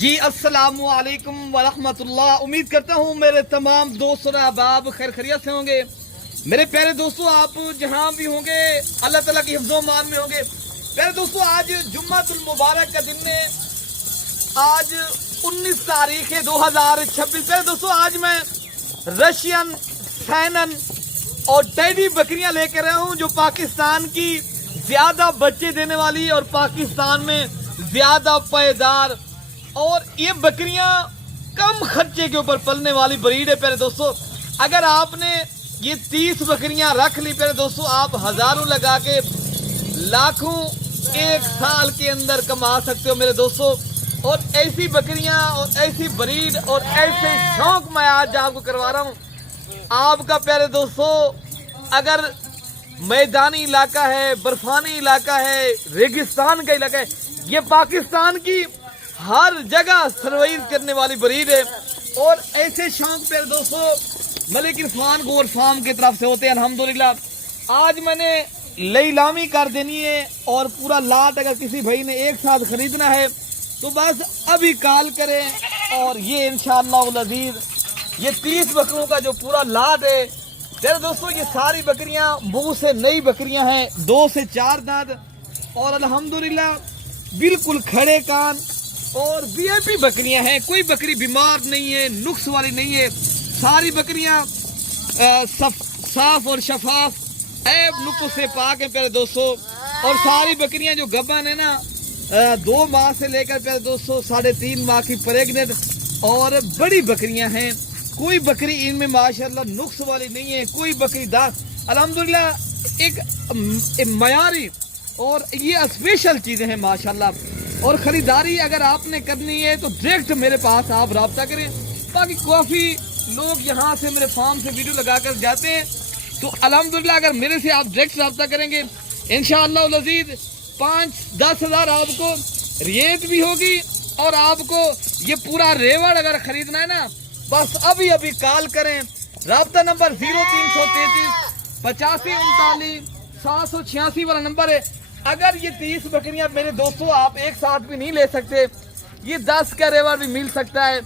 जी अस्सलाम वालेकुम वरहमतुल्लाह। उम्मीद करता हूँ मेरे तमाम दोस्त और अहबाब खैर खैरियत से होंगे। मेरे प्यारे दोस्तों, आप जहाँ भी होंगे अल्लाह ताला की हिफ्ज़ो मान में होंगे। प्यारे दोस्तों, आज जुम्मतुल मुबारक का दिन है। आज 19 तारीख है 2026। प्यारे दोस्तों, आज मैं रशियन, सैनन और टेडी बकरियां लेकर आया हूँ जो पाकिस्तान की ज्यादा बच्चे देने वाली और पाकिस्तान में ज्यादा पैदार और ये बकरियां कम खर्चे के ऊपर पलने वाली ब्रीड है। प्यारे दोस्तों, अगर आपने ये 30 बकरियां रख ली प्यारे दोस्तों, आप हजारों लगा के लाखों एक साल के अंदर कमा सकते हो मेरे दोस्तों। और ऐसी बकरियां और ऐसी ब्रीड और ऐसे शौक मैं आज आपको करवा रहा हूँ। आपका प्यारे दोस्तों, अगर मैदानी इलाका है, बर्फानी इलाका है, रेगिस्तान का इलाका है, ये पाकिस्तान की हर जगह सर्वाइव करने वाली ब्रीड है। और ऐसे शौक प्यारे दोस्तों मलिक इरफान गोर फार्म की तरफ से होते हैं अल्हम्दुलिल्लाह। आज मैंने लीलामी कर देनी है और पूरा लाट अगर किसी भाई ने एक साथ खरीदना है तो बस अभी कॉल करें और ये इंशाअल्लाह अज़ीज़ ये 30 बकरों का जो पूरा लाट है तेरे दोस्तों, ये सारी बकरियां मुंह से नई बकरियां हैं, 2 से 4 दांत और अल्हम्दुलिल्लाह बिल्कुल खड़े कान और वीआईपी बकरियां हैं। कोई बकरी बीमार नहीं है, नुक्स वाली नहीं है। सारी बकरियां साफ और शफाफ ऐब नुक्स से पाक है प्यारे दोस्तों। और सारी बकरियां जो गब्बन है ना 2 माह से लेकर प्यारे दोस्तों 3.5 माह की प्रेग्नेंट और बड़ी बकरियां हैं। कोई बकरी इनमें माशाल्लाह नुक्स वाली नहीं है। कोई बकरी दांत अल्हम्दुलिल्लाह एक मयारी और ये स्पेशल चीजें हैं माशाल्लाह। और खरीदारी अगर आपने करनी है तो डायरेक्ट मेरे पास आप रब्ता करें। बाकी काफी लोग यहाँ से मेरे फार्म से वीडियो लगाकर जाते हैं तो अल्हम्दुलिल्लाह अगर मेरे से आप डायरेक्ट रब्ता करेंगे इंशाअल्लाह अज़ीज़ 5-10 हज़ार आपको रियायत भी होगी। और आपको ये पूरा रेवड़ अगर खरीदना है ना बस अभी अभी कॉल करें। रब्ता नंबर 0333 85 39 786 वाला नंबर है। अगर ये 30 बकरियां मेरे दोस्तों आप एक साथ भी नहीं ले सकते, ये 10 का रेवर भी मिल सकता है।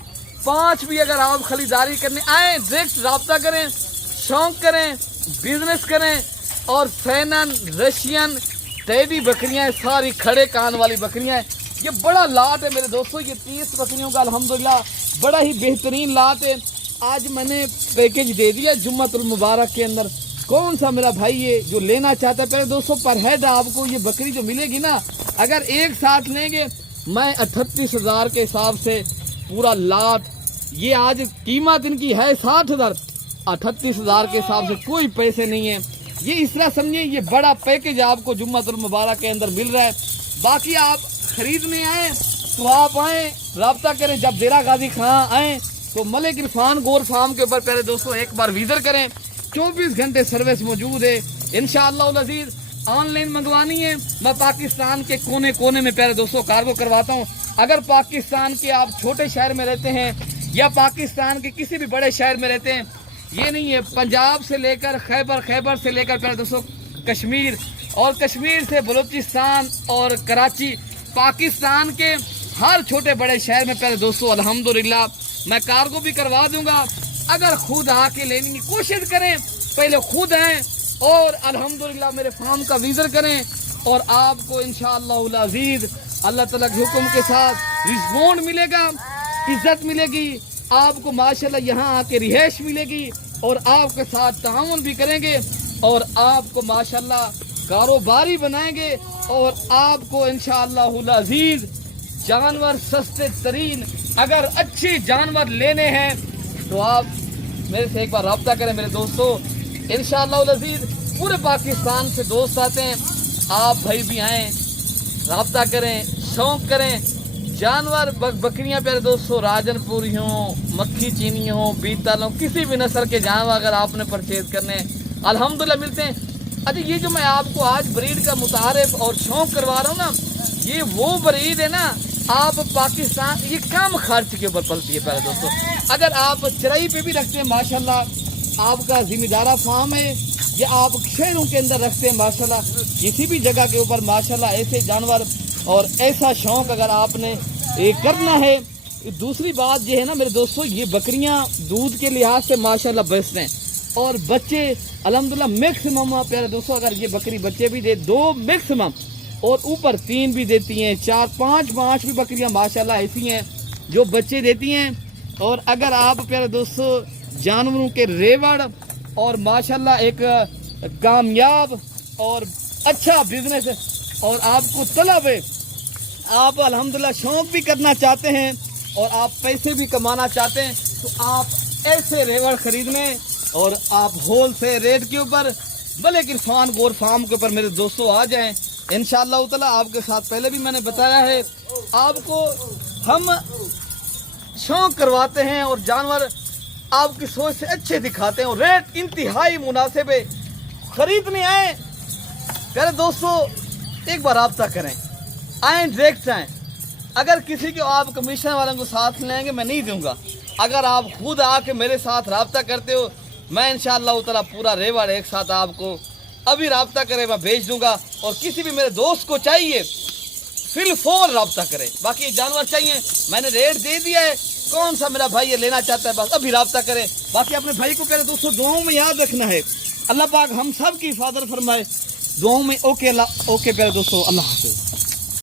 5 भी अगर आप खरीदारी करने आए डायरेक्ट रब्ता करें, शौक करें, बिजनेस करें। और सैनन, रशियन, टेडी बकरियां सारी खड़े कान वाली बकरियां हैं। ये बड़ा लाट है मेरे दोस्तों, ये 30 बकरियों का अल्हम्दुलिल्लाह बड़ा ही बेहतरीन लाट है। आज मैंने पैकेज दे दिया जुम्मतुल मुबारक के अंदर। कौन सा मेरा भाई ये जो लेना चाहता है पहले दोस्तों पर हेड आपको ये बकरी जो मिलेगी ना अगर एक साथ लेंगे मैं 38,000 के हिसाब से पूरा लाट, ये आज कीमत इनकी है 60,000, 38,000 के हिसाब से कोई पैसे नहीं है। ये इस तरह समझिए ये बड़ा पैकेज आपको जुम्मतुल मुबारक के अंदर मिल रहा है। बाकी आप खरीदने आए तो आप आए रब्ता करें। जब डेरा गाजी खां आए तो मलिक इरफान गोर फार्म के ऊपर पहले दोस्तों एक बार विजिट करें। 24 घंटे सर्विस मौजूद है इंशाअल्लाह अज़ीज़। ऑनलाइन मंगवानी है मैं पाकिस्तान के कोने कोने में प्यारे दोस्तों कार्गो करवाता हूँ। अगर पाकिस्तान के आप छोटे शहर में रहते हैं या पाकिस्तान के किसी भी बड़े शहर में रहते हैं, ये नहीं है पंजाब से लेकर खैबर से लेकर प्यारे दोस्तों कश्मीर और कश्मीर से बलूचिस्तान और कराची, पाकिस्तान के हर छोटे बड़े शहर में प्यारे दोस्तों अल्हम्दुलिल्लाह मैं कार्गो भी करवा दूंगा। अगर खुद आके लेने की कोशिश करें, पहले खुद आए और अल्हम्दुलिल्लाह मेरे फार्म का विजिट करें और आपको इंशाअल्लाह अज़ीज़ अल्लाह ताला के हुक्म के साथ रिस्पॉन्ड मिलेगा, इज्जत मिलेगी आपको माशाल्लाह। यहाँ आके रिहाइश मिलेगी और आपके साथ ताउन भी करेंगे और आपको माशाल्लाह कारोबारी बनाएंगे और आपको इंशाअल्लाह अज़ीज़ जानवर सस्ते तरीन अगर अच्छे जानवर लेने हैं तो आप मेरे से एक बार रब्ता करें मेरे दोस्तों। इंशाअल्लाह अज़ीज़ पूरे पाकिस्तान से दोस्त आते हैं, आप भाई भी आएँ, रब्ता करें, शौक करें। जानवर बकरियां प्यारे दोस्तों राजनपुरी हों, मक्खी चीनी हों, बीतल हों, किसी भी नस्ल के जानवर अगर आपने परचेज करने अल्हम्दुलिल्लाह मिलते हैं। अच्छा, ये जो मैं आपको आज ब्रीड का मुतारिफ और शौक करवा रहा हूँ ना, ये वो ब्रीड है ना आप पाकिस्तान ये कम खर्च के ऊपर पलती है प्यारे दोस्तों। अगर आप चराई पे भी रखते हैं माशाल्लाह, आपका जिम्मेदारा फार्म है या आप शहरों के अंदर रखते हैं माशाल्लाह, किसी भी जगह के ऊपर माशाल्लाह ऐसे जानवर और ऐसा शौक अगर आपने करना है दूसरी बात ये है ना मेरे दोस्तों, ये बकरियां दूध के लिहाज से माशाल्लाह बेस्ट हैं और बच्चे अल्हम्दुलिल्लाह मैक्सिमम प्यारे दोस्तों, अगर ये बकरी बच्चे भी दे 2 मैक्सिमम और ऊपर 3 भी देती हैं, 4 5 भी बकरियां माशाल्लाह ऐसी हैं जो बच्चे देती हैं। और अगर आप प्यारे दोस्तों जानवरों के रेवड़ और माशाल्लाह एक कामयाब और अच्छा बिजनेस और आपको तलब है, आप अल्हम्दुलिल्लाह शौक भी करना चाहते हैं और आप पैसे भी कमाना चाहते हैं, तो आप ऐसे रेवड़ खरीदने और आप होल से रेट के ऊपर मलिक इरफान गोर फार्म के ऊपर मेरे दोस्तों आ जाएं। इंशाअल्लाह ताला आपके साथ पहले भी मैंने बताया है, आपको हम शौक करवाते हैं और जानवर आपकी सोच से अच्छे दिखाते हैं और रेट इंतहाई मुनासिब है। खरीदने आए प्यारे दोस्तों, एक बार रब्ता करें, आए डायरेक्ट आए। अगर किसी को आप कमीशन वालों को साथ लेंगे मैं नहीं दूंगा, अगर आप खुद आके मेरे साथ रब्ता करते हो मैं इंशाअल्लाह ताला पूरा रेवड़ एक साथ आपको अभी रब्ता करे मैं भेज दूंगा। और किसी भी मेरे दोस्त को चाहिए फिल फोन रब्ता करे, बाकी जानवर चाहिए मैंने रेट दे दिया है, कौन सा मेरा भाई ये लेना चाहता है बस अभी रब्ता करे। बाकी अपने भाई को प्यारे दोस्तों दुआओं में याद रखना है, अल्लाह पाक हम सब की हिफाजत फरमाए, दुआओं में। ओके प्यारे दोस्तों, अल्लाह हाफिज़।